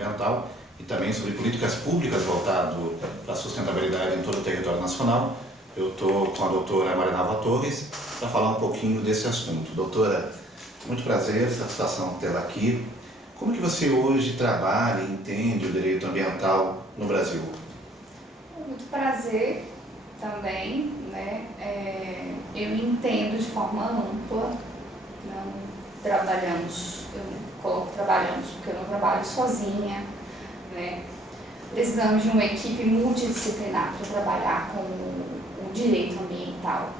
ambiental e também sobre políticas públicas voltadas para a sustentabilidade em todo o território nacional. Eu estou com a doutora Marinalva Torres para falar um pouquinho desse assunto. Doutora, muito prazer, satisfação tê-la aqui. Como que você hoje trabalha e entende o direito ambiental no Brasil? Muito prazer também, né? Eu entendo de forma ampla, não trabalhamos, eu coloco trabalhamos porque eu não trabalho sozinha, né? Precisamos de uma equipe multidisciplinar para trabalhar com o direito ambiental.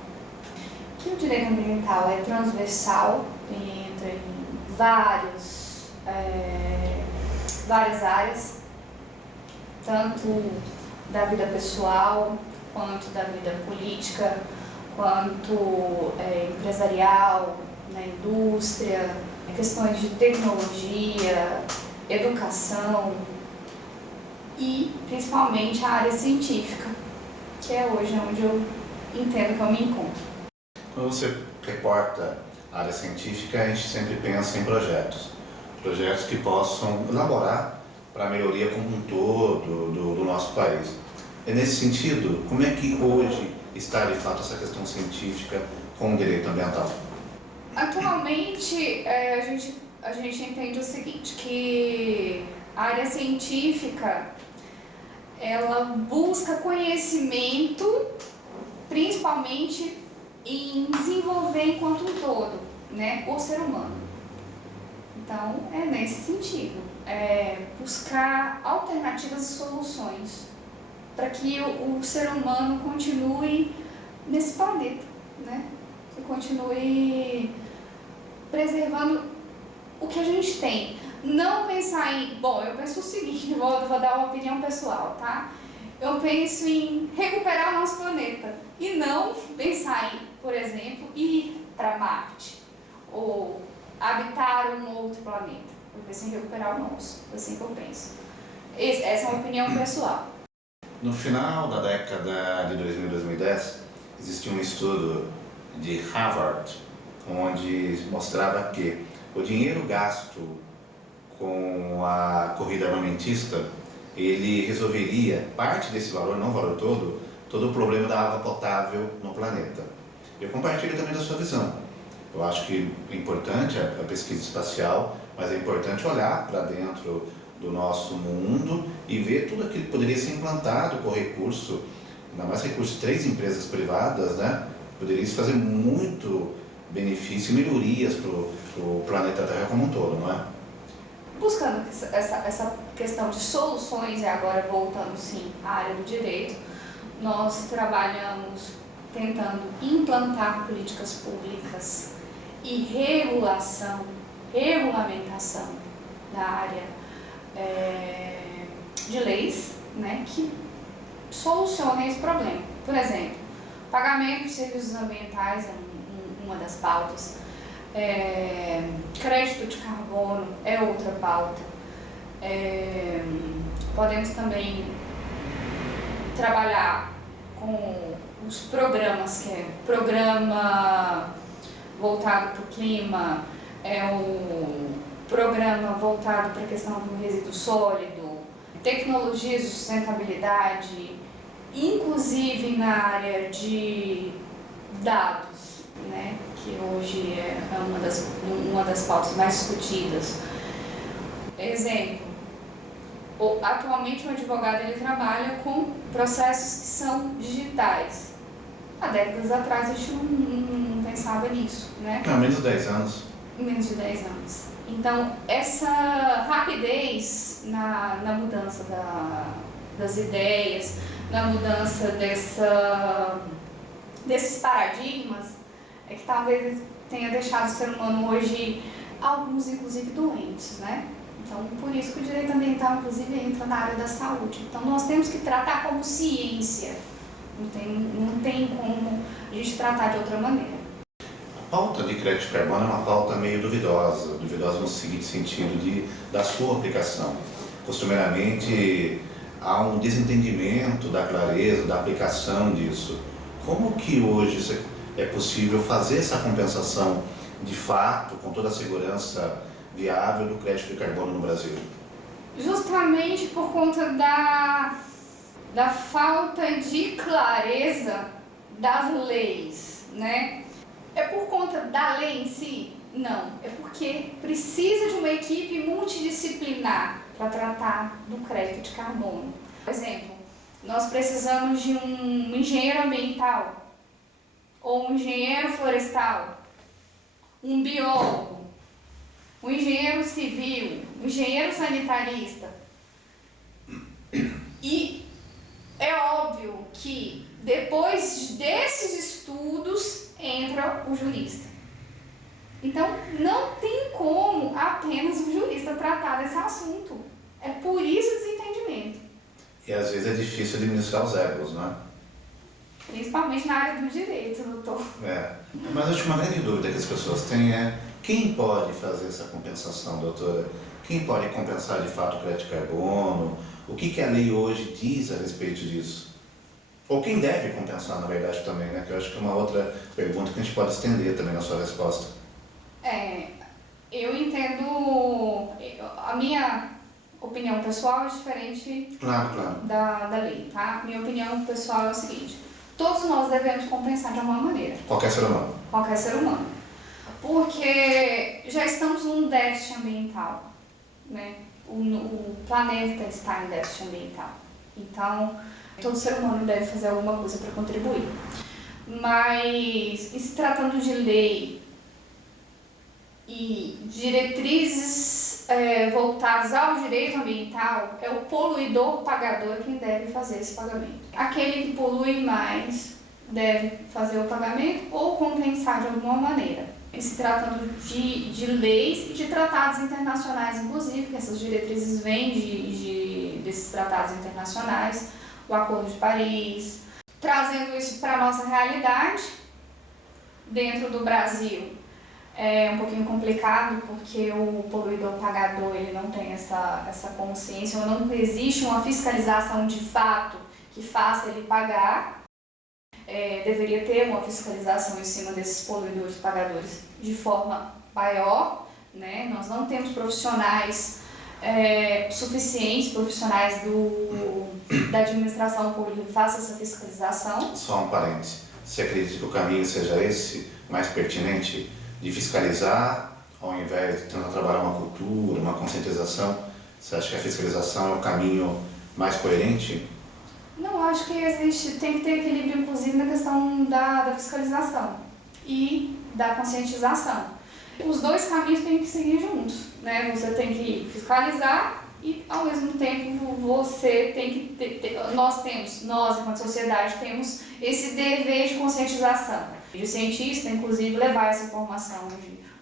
Que o direito ambiental é transversal e entra em várias áreas, tanto da vida pessoal, quanto da vida política, quanto empresarial, na indústria, questões de tecnologia, educação e principalmente a área científica, que é hoje onde eu entendo que eu me encontro. Quando você reporta a área científica, a gente sempre pensa em projetos que possam elaborar para a melhoria como um todo do nosso país. É nesse sentido, como é que hoje está de fato essa questão científica com o direito ambiental? Atualmente, a gente entende o seguinte, que a área científica, ela busca conhecimento, principalmente em desenvolver enquanto um todo, né, o ser humano. Então, é nesse sentido, buscar alternativas e soluções para que o ser humano continue nesse planeta, né? Que continue preservando o que a gente tem. Não pensar em... Bom, eu penso o seguinte, vou dar uma opinião pessoal, tá? Eu penso em recuperar o nosso planeta e não pensar em, por exemplo, ir para Marte ou habitar um outro planeta. Eu penso em recuperar o nosso, é assim que eu penso. Essa é uma opinião pessoal. No final da década de 2000 e 2010, existia um estudo de Harvard, onde mostrava que o dinheiro gasto com a corrida armamentista, ele resolveria parte desse valor, não o valor todo o problema da água potável no planeta. Eu compartilho também da sua visão. Eu acho que é importante a pesquisa espacial, mas é importante olhar para dentro do nosso mundo e ver tudo aquilo que poderia ser implantado com recurso, ainda mais recurso de 3 empresas privadas, né? Poderia se fazer muito benefício e melhorias para o planeta Terra como um todo, não é? Buscando essa questão de soluções, e agora voltando sim à área do direito, nós trabalhamos tentando implantar políticas públicas e regulamentação da área de leis, né, que solucionem esse problema. Por exemplo, pagamento de serviços ambientais é uma das pautas, crédito de carbono é outra pauta. Podemos também trabalhar com os programas, que é programa voltado para o clima, o programa voltado para a questão do resíduo sólido, tecnologias de sustentabilidade, inclusive na área de dados, né, que hoje é uma das pautas mais discutidas. Exemplo, atualmente o advogado ele trabalha com processos que são digitais. Há décadas atrás a gente não pensava nisso, né? Há menos de 10 anos. Menos de 10 anos. Então, essa rapidez na mudança das ideias, na mudança desses paradigmas, é que talvez tenha deixado o ser humano hoje, alguns inclusive doentes, né? Então, por isso que o direito ambiental, inclusive, entra na área da saúde. Então, nós temos que tratar como ciência, não tem como a gente tratar de outra maneira. A pauta de crédito de carbono é uma pauta meio duvidosa no seguinte sentido da sua aplicação. Costumeiramente, há um desentendimento da clareza, da aplicação disso. Como que hoje é possível fazer essa compensação de fato, com toda a segurança viável do crédito de carbono no Brasil? Justamente por conta da falta de clareza das leis, né? É por conta da lei em si? Não, é porque precisa de uma equipe multidisciplinar para tratar do crédito de carbono. Por exemplo, nós precisamos de um engenheiro ambiental, ou um engenheiro florestal, um biólogo, um engenheiro civil, um engenheiro sanitarista. E é óbvio que depois desses estudos entra o jurista. Então não tem como apenas o jurista tratar desse assunto. É por isso o desentendimento. E às vezes é difícil administrar os egos, não é? Principalmente na área do direito, doutor. Mas acho que uma grande dúvida que as pessoas têm é quem pode fazer essa compensação, doutora? Quem pode compensar de fato o crédito de carbono? O que a lei hoje diz a respeito disso? Ou quem deve compensar, na verdade, também, né? Que eu acho que é uma outra pergunta que a gente pode estender também na sua resposta. Eu entendo, a minha opinião pessoal é diferente Claro. da lei, tá? Minha opinião pessoal é o seguinte: todos nós devemos compensar de alguma maneira. Qualquer ser humano. Qualquer ser humano. Porque já estamos num déficit ambiental, né? O planeta está em déficit ambiental. Então, todo ser humano deve fazer alguma coisa para contribuir. Mas, em se tratando de lei e diretrizes voltadas ao direito ambiental, é o poluidor pagador quem deve fazer esse pagamento. Aquele que polui mais deve fazer o pagamento ou compensar de alguma maneira. E se tratando de leis e de tratados internacionais, inclusive, que essas diretrizes vêm desses tratados internacionais, o Acordo de Paris, trazendo isso para a nossa realidade. Dentro do Brasil é um pouquinho complicado, porque o poluidor pagador ele não tem essa consciência, ou não existe uma fiscalização de fato que faça ele pagar. Deveria ter uma fiscalização em cima desses poluidores pagadores de forma maior, né? Nós não temos profissionais suficientes, profissionais da administração pública que façam essa fiscalização. Só um parênteses. Você acredita que o caminho seja esse, mais pertinente, de fiscalizar, ao invés de tentar trabalhar uma cultura, uma conscientização? Você acha que a fiscalização é o caminho mais coerente? Não, acho que tem que ter equilíbrio, inclusive, na questão da fiscalização e da conscientização. Os dois caminhos têm que seguir juntos, né? Você tem que fiscalizar e, ao mesmo tempo, você tem que nós, enquanto sociedade, temos esse dever de conscientização. E o cientista, inclusive, levar essa informação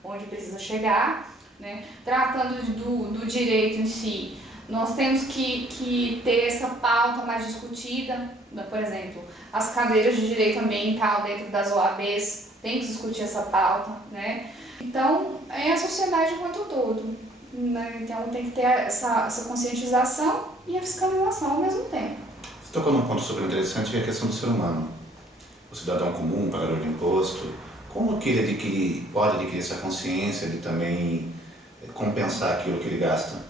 onde precisa chegar, né? Tratando do direito em si, nós temos que ter essa pauta mais discutida. Por exemplo, as cadeiras de direito ambiental dentro das OABs tem que discutir essa pauta, né? Então, é a sociedade enquanto todo, né? Então, tem que ter essa conscientização e a fiscalização ao mesmo tempo. Você tocou num ponto super interessante, que é a questão do ser humano. O cidadão comum, pagador de imposto, como que ele pode adquirir essa consciência de também compensar aquilo que ele gasta?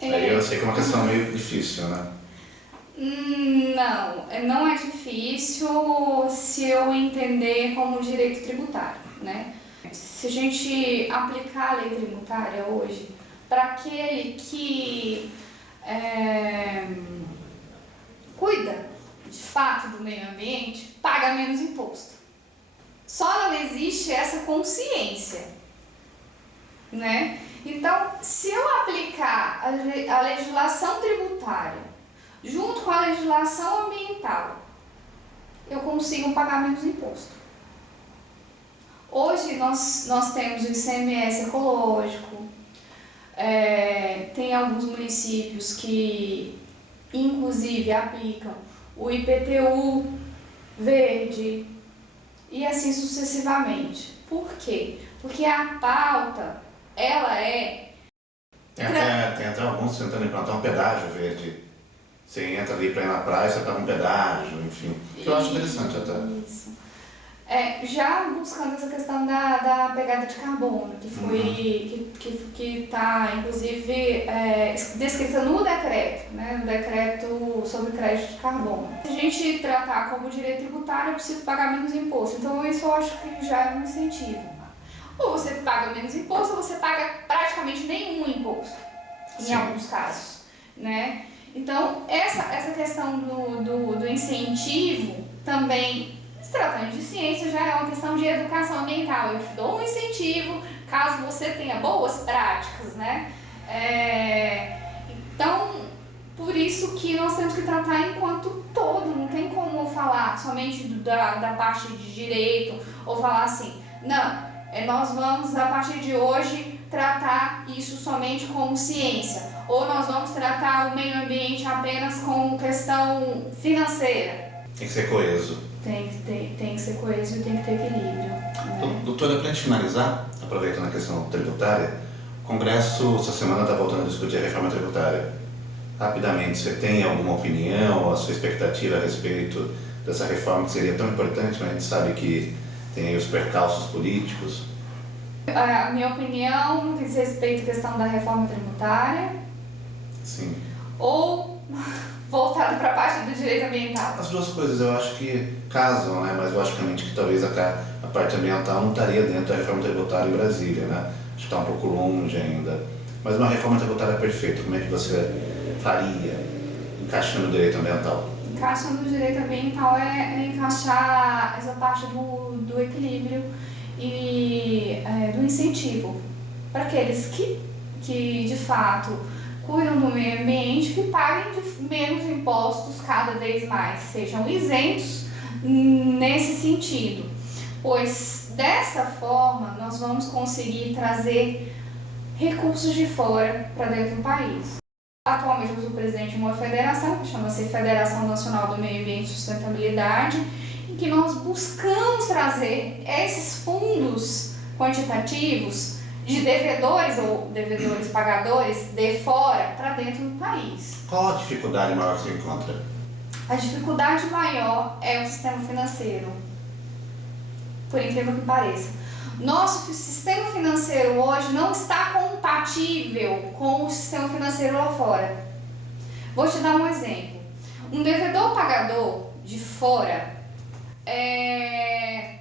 Aí eu sei que é uma questão meio difícil, né? Não é difícil se eu entender como direito tributário, né? Se a gente aplicar a lei tributária hoje para aquele que cuida de fato do meio ambiente, paga menos imposto. Só não existe essa consciência, né? Então, se eu aplicar a legislação tributária junto com a legislação ambiental, eu consigo pagar menos imposto. Hoje nós temos o ICMS ecológico, tem alguns municípios que inclusive aplicam o IPTU verde e assim sucessivamente. Por quê? Porque a pauta ela Tem até alguns tentando implantar um pedágio verde. Você entra ali para ir na praia, você paga um pedágio, enfim. Eu acho interessante até. Isso. Já buscando essa questão da pegada de carbono, que foi que está inclusive descrita no decreto, né, no decreto sobre crédito de carbono. Se a gente tratar como direito tributário, é possível pagar menos imposto. Então isso eu acho que já é um incentivo. Ou você paga menos imposto, ou você paga praticamente nenhum imposto, em alguns casos, né? Então essa questão do incentivo também, se tratando de ciência, já é uma questão de educação ambiental. Eu te dou um incentivo caso você tenha boas práticas, né? Então, por isso que nós temos que tratar enquanto todo, não tem como falar somente da parte de direito, ou falar assim, não, nós vamos, a partir de hoje, tratar isso somente como ciência, ou nós vamos tratar o meio ambiente apenas como questão financeira. Tem que ser coeso. Tem que ser coeso e tem que ter equilíbrio. Né? Doutora, para a gente finalizar, aproveitando a questão tributária, o Congresso essa semana está voltando a discutir a reforma tributária. Rapidamente, você tem alguma opinião, a sua expectativa a respeito dessa reforma que seria tão importante, mas a gente sabe que tem aí os percalços políticos? A minha opinião diz respeito à questão da reforma tributária. Sim. Ou voltado para a parte do direito ambiental? As duas coisas eu acho que casam, né? Mas logicamente que talvez a parte ambiental não estaria dentro da reforma tributária em Brasília, né? Acho que está um pouco longe ainda. Mas uma reforma tributária perfeita, como é que você faria encaixando o direito ambiental? Encaixando o direito ambiental é encaixar essa parte do equilíbrio e do incentivo para aqueles que de fato cuidam do meio ambiente, que paguem menos impostos cada vez mais, sejam isentos nesse sentido, pois dessa forma nós vamos conseguir trazer recursos de fora para dentro do país. Atualmente eu sou presidente de uma federação, que chama-se Federação Nacional do Meio Ambiente e Sustentabilidade, em que nós buscamos trazer esses fundos quantitativos de devedores ou devedores pagadores de fora para dentro do país. Qual a dificuldade maior que você encontra? A dificuldade maior é o sistema financeiro, por incrível que pareça. Nosso sistema financeiro hoje não está compatível com o sistema financeiro lá fora. Vou te dar um exemplo. Um devedor pagador de fora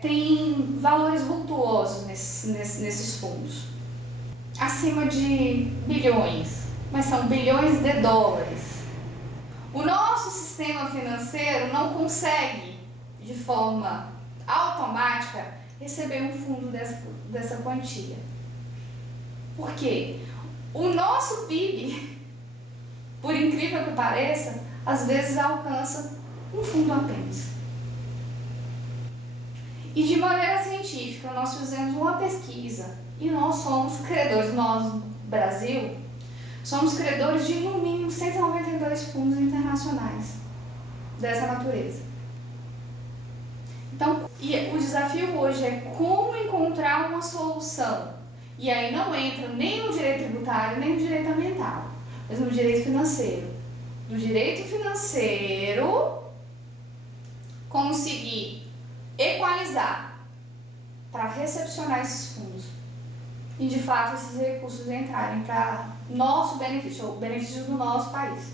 tem valores vultuosos nesses fundos, acima de bilhões, mas são bilhões de dólares. O nosso sistema financeiro não consegue, de forma automática, receber um fundo dessa quantia. Por quê? O nosso PIB, por incrível que pareça, às vezes alcança um fundo apenas. E de maneira científica, nós fizemos uma pesquisa e nós somos credores, nós, Brasil, somos credores de no mínimo 192 fundos internacionais dessa natureza. Então, o desafio hoje é como encontrar uma solução. E aí não entra nem no direito tributário, nem no direito ambiental, mas no direito financeiro. Do direito financeiro, conseguir equalizar para recepcionar esses fundos e de fato esses recursos entrarem para nosso benefício, ou benefício do nosso país.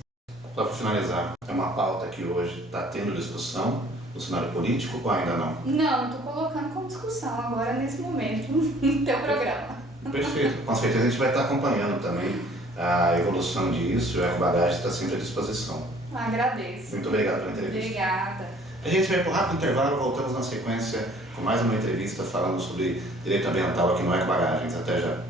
Só para finalizar, é uma pauta que hoje está tendo discussão no cenário político ou ainda não? Não, estou colocando como discussão agora nesse momento no teu programa. Perfeito, com certeza a gente vai estar acompanhando também a evolução disso e o Ecobagagem está sempre à disposição. Agradeço. Muito obrigado pela entrevista. Obrigada. A gente vai para um rápido intervalo, voltamos na sequência com mais uma entrevista falando sobre direito ambiental aqui no Ecobagagens. Até já.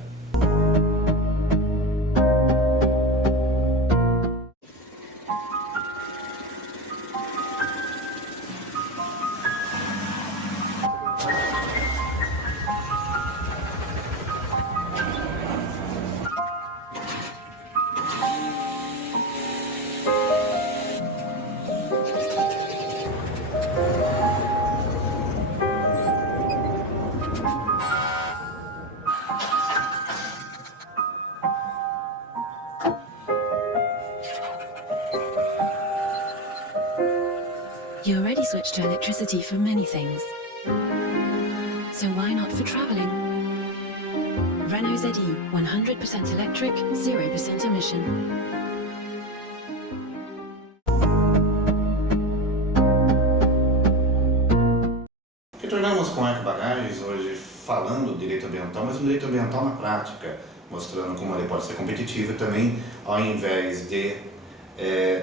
You already switched to electricity for many things. for travelling. Renault ZE, 100% electric, 0% emission. Retornamos com a Ecobagagens hoje falando do direito ambiental, mas um direito ambiental na prática, mostrando como ele pode ser competitivo e também, ao invés de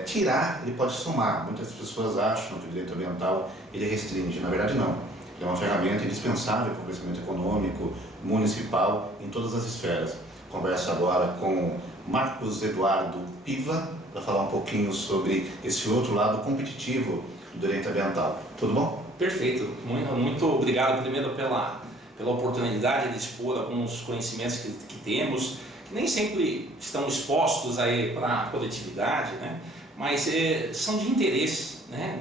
tirar, ele pode somar. Muitas pessoas acham que o direito ambiental ele restringe, na verdade não. Ele é uma ferramenta indispensável para o crescimento econômico, municipal, em todas as esferas. Converso agora com Marcos Eduardo Piva, para falar um pouquinho sobre esse outro lado competitivo do direito ambiental. Tudo bom? Perfeito. Muito obrigado primeiro pela oportunidade de expor alguns conhecimentos que temos, que nem sempre estão expostos aí para a coletividade, né? Mas são de interesse, né,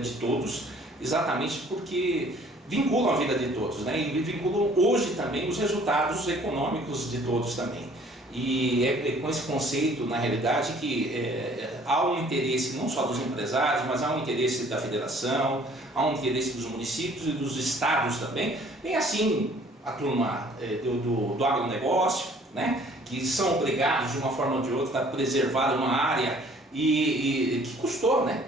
de todos, exatamente porque vinculam a vida de todos, né? E vinculam hoje também os resultados econômicos de todos também. E é com esse conceito, na realidade, que há um interesse não só dos empresários, mas há um interesse da federação, há um interesse dos municípios e dos estados também, bem assim a turma do agronegócio, né, que são obrigados de uma forma ou de outra a preservar uma área e que custou, né?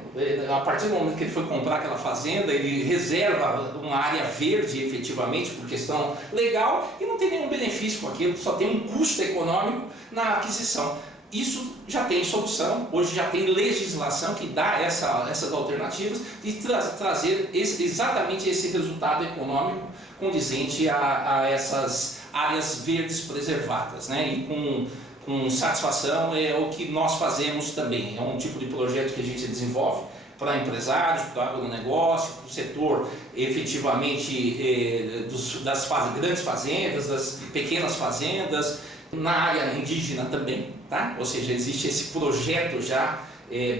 A partir do momento que ele foi comprar aquela fazenda, ele reserva uma área verde efetivamente por questão legal e não tem nenhum benefício com aquilo, só tem um custo econômico na aquisição. Isso já tem solução, hoje já tem legislação que dá essas alternativas de trazer exatamente esse resultado econômico condizente a essas áreas verdes preservadas, né? E com satisfação é o que nós fazemos também, é um tipo de projeto que a gente desenvolve para empresários, para o agronegócio, para o setor efetivamente das grandes fazendas, das pequenas fazendas, na área indígena também, tá? Ou seja, existe esse projeto já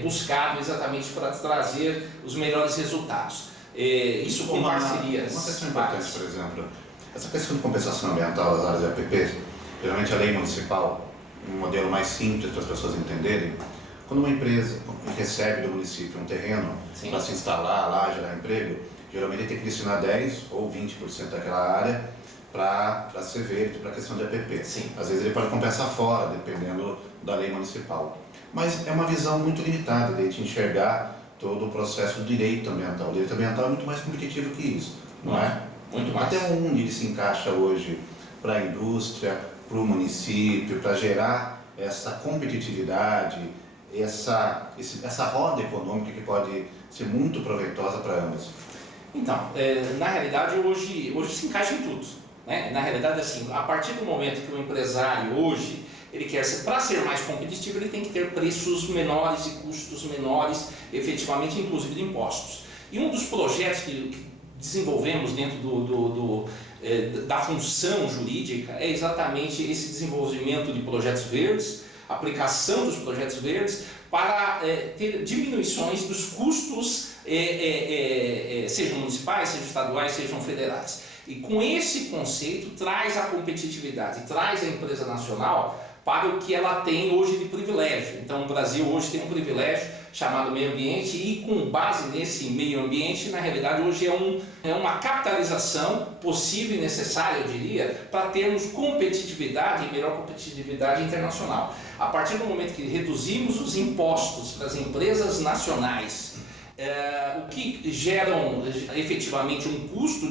buscado exatamente para trazer os melhores resultados. Isso com parcerias. Uma questão importante, por exemplo, essa questão de compensação ambiental das áreas de APP, geralmente a lei municipal, um modelo mais simples para as pessoas entenderem, quando uma empresa recebe do município um terreno para se instalar lá, gerar emprego, geralmente tem que destinar 10% ou 20% daquela área para ser verde, para a questão de APP. Sim. Às vezes ele pode compensar fora, dependendo da lei municipal. Mas é uma visão muito limitada de a gente enxergar todo o processo do direito ambiental. O direito ambiental é muito mais competitivo que isso, não é? Muito mais. Até onde ele se encaixa hoje para a indústria, para o município, para gerar essa competitividade, essa roda econômica que pode ser muito proveitosa para ambos? Então, na realidade hoje se encaixa em tudo, né? Na realidade, assim, a partir do momento que o empresário hoje ele quer para ser mais competitivo, ele tem que ter preços menores e custos menores, efetivamente, inclusive de impostos. E um dos projetos que desenvolvemos dentro da função jurídica é exatamente esse desenvolvimento de projetos verdes, aplicação dos projetos verdes para ter diminuições dos custos, sejam municipais, sejam estaduais, sejam federais. E com esse conceito traz a competitividade, traz a empresa nacional para o que ela tem hoje de privilégio. Então o Brasil hoje tem um privilégio chamado meio ambiente e com base nesse meio ambiente, na realidade hoje é uma capitalização possível e necessária, eu diria, para termos competitividade e melhor competitividade internacional. A partir do momento que reduzimos os impostos para as empresas nacionais, o que geram efetivamente um custo,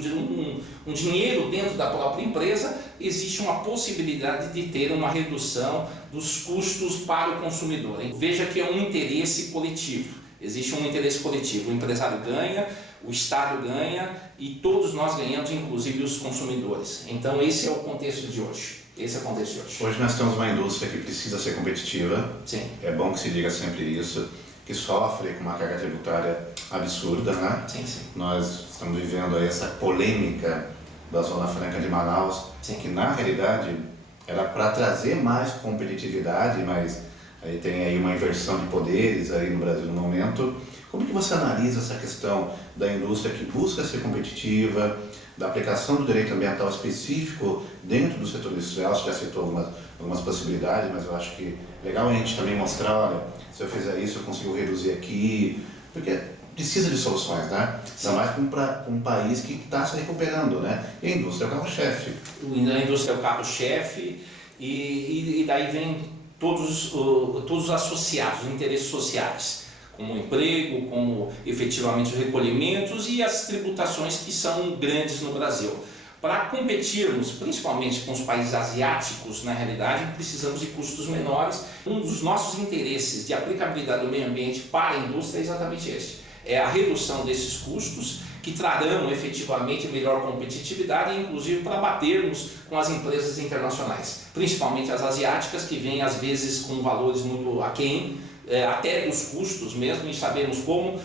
um dinheiro dentro da própria empresa, existe uma possibilidade de ter uma redução dos custos para o consumidor. Veja que é um interesse coletivo, existe um interesse coletivo, o empresário ganha, o Estado ganha e todos nós ganhamos, inclusive os consumidores. Então esse é o contexto de hoje. Esse é o contexto de hoje. Hoje nós temos uma indústria que precisa ser competitiva. Sim. É bom que se diga sempre isso, que sofre com uma carga tributária absurda, né? Sim, sim. Nós estamos vivendo aí essa polêmica da Zona Franca de Manaus, sim, que na realidade era para trazer mais competitividade, mas aí tem aí uma inversão de poderes aí no Brasil no momento. Como que você analisa essa questão da indústria que busca ser competitiva, da aplicação do direito ambiental específico dentro do setor industrial? Você já citou algumas possibilidades, mas eu acho que é legal a gente também mostrar, olha, se eu fizer isso eu consigo reduzir aqui, porque precisa de soluções, né? Ainda mais para um país que está se recuperando, né? E a indústria é o carro-chefe. A indústria é o carro-chefe e daí vem todos os associados, os interesses sociais, como o emprego, como efetivamente os recolhimentos e as tributações que são grandes no Brasil. Para competirmos, principalmente com os países asiáticos, na realidade, precisamos de custos menores. Um dos nossos interesses de aplicabilidade do meio ambiente para a indústria é exatamente este. É a redução desses custos que trarão efetivamente melhor competitividade, inclusive para batermos com as empresas internacionais, principalmente as asiáticas, que vêm às vezes com valores muito aquém, até dos custos mesmo, e sabemos como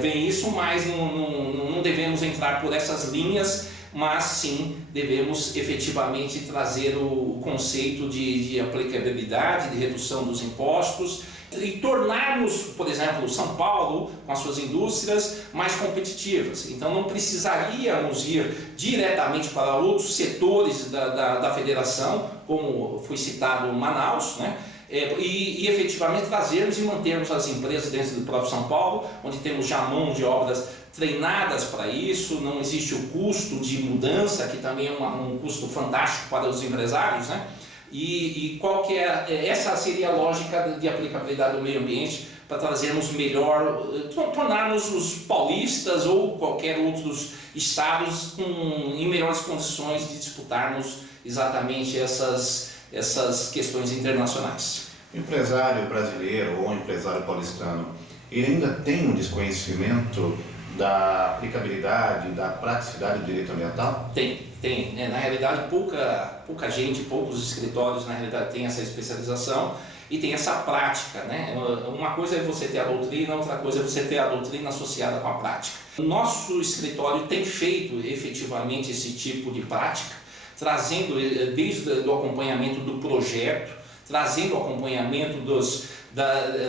vem isso, mas não devemos entrar por essas linhas, mas sim devemos efetivamente trazer o conceito de aplicabilidade, de redução dos impostos e tornarmos, por exemplo, São Paulo, com as suas indústrias, mais competitivas. Então não precisaríamos ir diretamente para outros setores da federação, como foi citado Manaus, né? E efetivamente trazermos e mantermos as empresas dentro do próprio São Paulo, onde temos já mão de obras treinadas para isso, não existe o custo de mudança, que também é um custo fantástico para os empresários, né? E qual que essa seria a lógica de aplicabilidade do meio ambiente para trazermos melhor, tornarmos os paulistas ou qualquer outros estados em melhores condições de disputarmos exatamente essas questões internacionais. O empresário brasileiro ou o empresário paulistano, ele ainda tem um desconhecimento da aplicabilidade, da praticidade do direito ambiental? Tem. Na realidade, pouca gente, poucos escritórios, na realidade, tem essa especialização e tem essa prática, né? Uma coisa é você ter a doutrina, outra coisa é você ter a doutrina associada com a prática. O nosso escritório tem feito efetivamente esse tipo de prática, trazendo desde o acompanhamento do projeto, trazendo o acompanhamento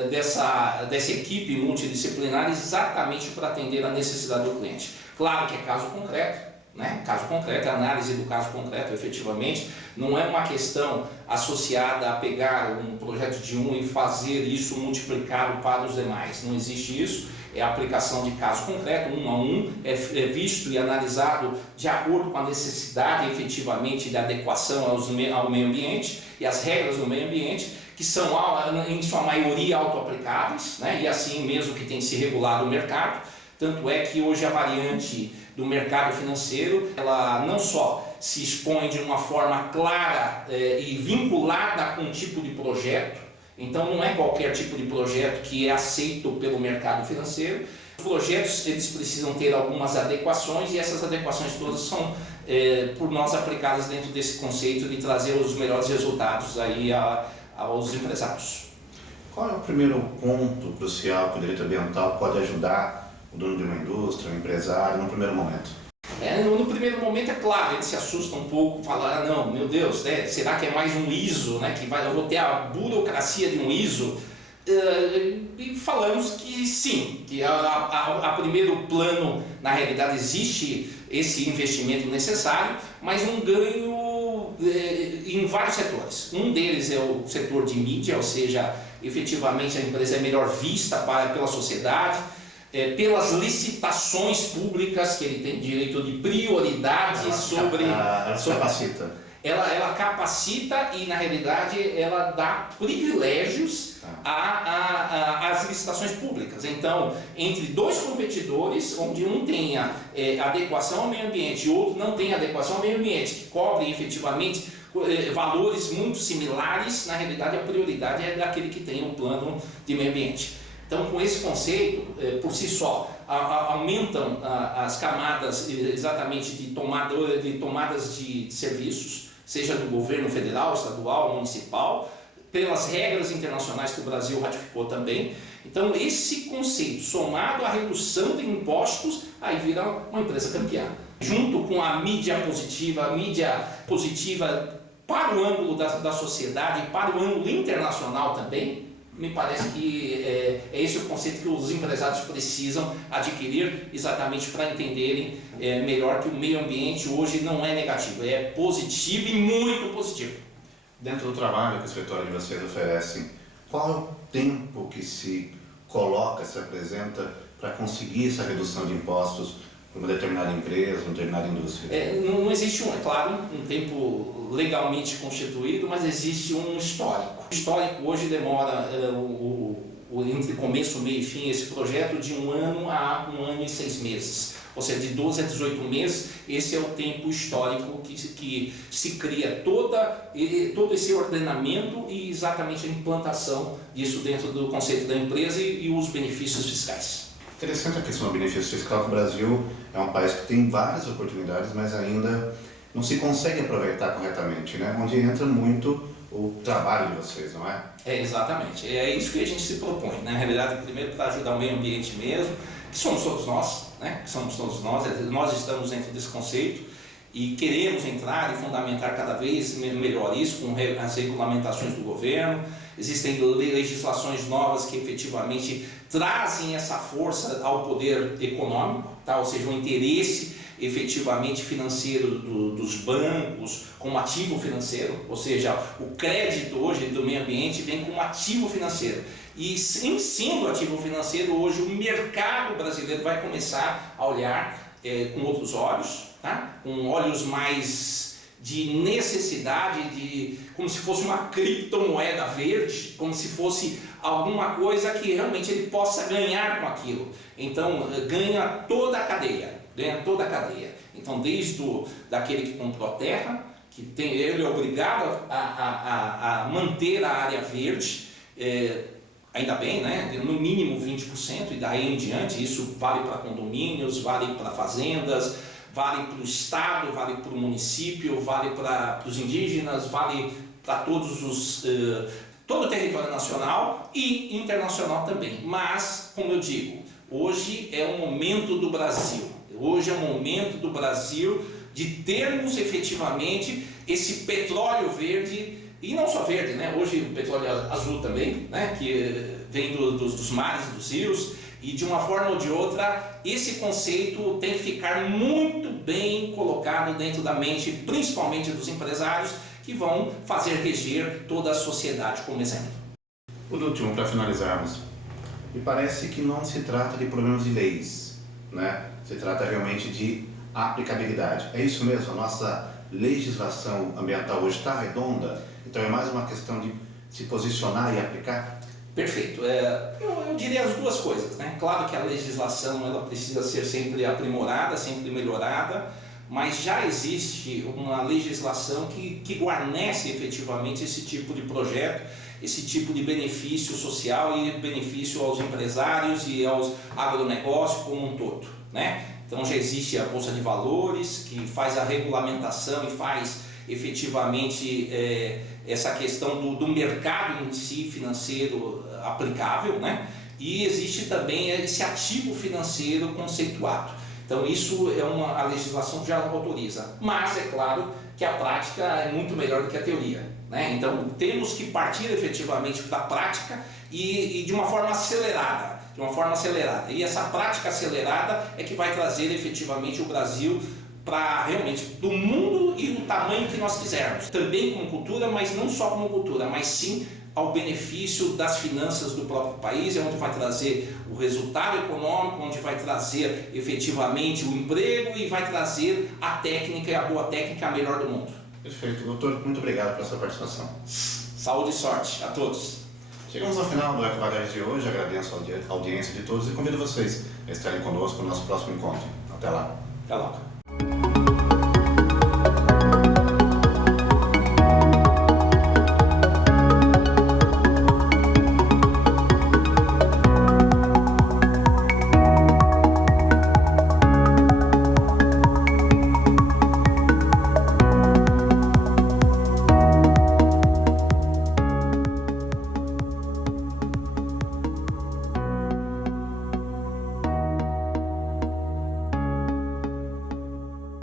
dessa equipe multidisciplinar exatamente para atender a necessidade do cliente. Claro que é caso concreto, né? Caso concreto, a análise do caso concreto efetivamente não é uma questão associada a pegar um projeto de e fazer isso multiplicado para os demais. Não existe isso. É a aplicação de caso concreto, um a um, é visto e analisado de acordo com a necessidade efetivamente de adequação ao meio ambiente e as regras do meio ambiente, que são em sua maioria auto-aplicáveis, né? E assim mesmo que tem se regulado o mercado. Tanto é que hoje a variante do mercado financeiro, ela não só se expõe de uma forma clara e vinculada com um tipo de projeto. Então não é qualquer tipo de projeto que é aceito pelo mercado financeiro. Os projetos eles precisam ter algumas adequações e essas adequações todas são por nós aplicadas dentro desse conceito de trazer os melhores resultados aí aos empresários. Qual é o primeiro ponto crucial que o direito ambiental pode ajudar o dono de uma indústria, o empresário, no primeiro momento? No primeiro momento, é claro, ele se assusta um pouco, fala, não, meu Deus, né, será que é mais um ISO, né, eu vou ter a burocracia de um ISO? E falamos que sim, que a primeiro plano, na realidade, existe esse investimento necessário, mas um ganho em vários setores. Um deles é o setor de mídia, ou seja, efetivamente a empresa é melhor vista pela sociedade, pelas licitações públicas, que ele tem direito de prioridade sobre... Ela capacita. Ela capacita e, na realidade, ela dá privilégios às licitações públicas. Então, entre dois competidores, onde um tenha adequação ao meio ambiente e o outro não tem adequação ao meio ambiente, que cobrem efetivamente valores muito similares, na realidade, a prioridade é daquele que tem um plano de meio ambiente. Então, com esse conceito, por si só, aumentam as camadas exatamente de tomadas de serviços, seja do governo federal, estadual, municipal, pelas regras internacionais que o Brasil ratificou também. Então, esse conceito, somado à redução de impostos, aí vira uma empresa campeã. Junto com a mídia positiva para o ângulo da sociedade, para o ângulo internacional também, me parece que é esse o conceito que os empresários precisam adquirir exatamente para entenderem melhor que o meio ambiente hoje não é negativo, é positivo e muito positivo. Dentro do trabalho que o escritório de vocês oferece, qual é o tempo que se coloca, se apresenta para conseguir essa redução de impostos para uma determinada empresa, uma determinada indústria? Não existe é claro, um tempo legalmente constituído, mas existe um histórico. O histórico hoje demora entre começo, meio e fim, esse projeto de 1 ano a 1 ano e 6 meses. Ou seja, de 12 a 18 meses, esse é o tempo histórico que se cria todo esse ordenamento e exatamente a implantação disso dentro do conceito da empresa e os benefícios fiscais. Interessante a questão do benefício fiscal, que o Brasil é um país que tem várias oportunidades, mas ainda não se consegue aproveitar corretamente, né? Onde entra muito o trabalho de vocês, não é? Exatamente. É isso que a gente se propõe, né? Na realidade, primeiro para ajudar o meio ambiente mesmo, que somos todos nós, né? Que somos todos nós estamos dentro desse conceito e queremos entrar e fundamentar cada vez melhor isso com as regulamentações do governo. Existem legislações novas que efetivamente trazem essa força ao poder econômico, tá? Ou seja, o interesse efetivamente financeiro dos bancos como ativo financeiro, ou seja, o crédito hoje do meio ambiente vem como ativo financeiro. E em sendo ativo financeiro, hoje o mercado brasileiro vai começar a olhar com outros olhos, tá? Com olhos mais de necessidade, como se fosse uma criptomoeda verde, como se fosse alguma coisa que realmente ele possa ganhar com aquilo. Então ganha toda a cadeia. Então desde daquele que comprou a terra, ele é obrigado a manter a área verde, ainda bem, né? No mínimo 20%, e daí em diante, isso vale para condomínios, vale para fazendas, vale para o estado, vale para o município, vale para os indígenas, vale para todo o território nacional e internacional também. Mas, como eu digo, hoje é o momento do Brasil. Hoje é o momento do Brasil de termos efetivamente esse petróleo verde, e não só verde, né? Hoje o petróleo azul também, né? Que vem dos mares, dos rios, e de uma forma ou de outra esse conceito tem que ficar muito bem colocado dentro da mente, principalmente dos empresários, que vão fazer reger toda a sociedade como exemplo. Por último, para finalizarmos, me parece que não se trata de problemas de leis, né? Se trata realmente de aplicabilidade. É isso mesmo? A nossa legislação ambiental hoje está redonda? Então é mais uma questão de se posicionar e aplicar? Perfeito. Eu diria as duas coisas, né? Claro que a legislação ela precisa ser sempre aprimorada, sempre melhorada, mas já existe uma legislação que guarnece efetivamente esse tipo de projeto, esse tipo de benefício social e benefício aos empresários e aos agronegócios como um todo, né? Então já existe a Bolsa de Valores, que faz a regulamentação e faz efetivamente essa questão do mercado em si financeiro aplicável, né? E existe também esse ativo financeiro conceituado. Então isso a legislação já autoriza, mas é claro que a prática é muito melhor do que a teoria, né? Então temos que partir efetivamente para a prática e de uma forma acelerada. E essa prática acelerada é que vai trazer efetivamente o Brasil para realmente do mundo e do tamanho que nós quisermos. Também como cultura, mas não só como cultura, mas sim ao benefício das finanças do próprio país, é onde vai trazer o resultado econômico, onde vai trazer efetivamente o emprego e vai trazer a técnica e a boa técnica a melhor do mundo. Perfeito. Doutor, muito obrigado pela sua participação. Saúde e sorte a todos. Chegamos ao final do Ecobagagem de hoje, agradeço a audiência de todos e convido vocês a estarem conosco no nosso próximo encontro. Até lá. Até lá.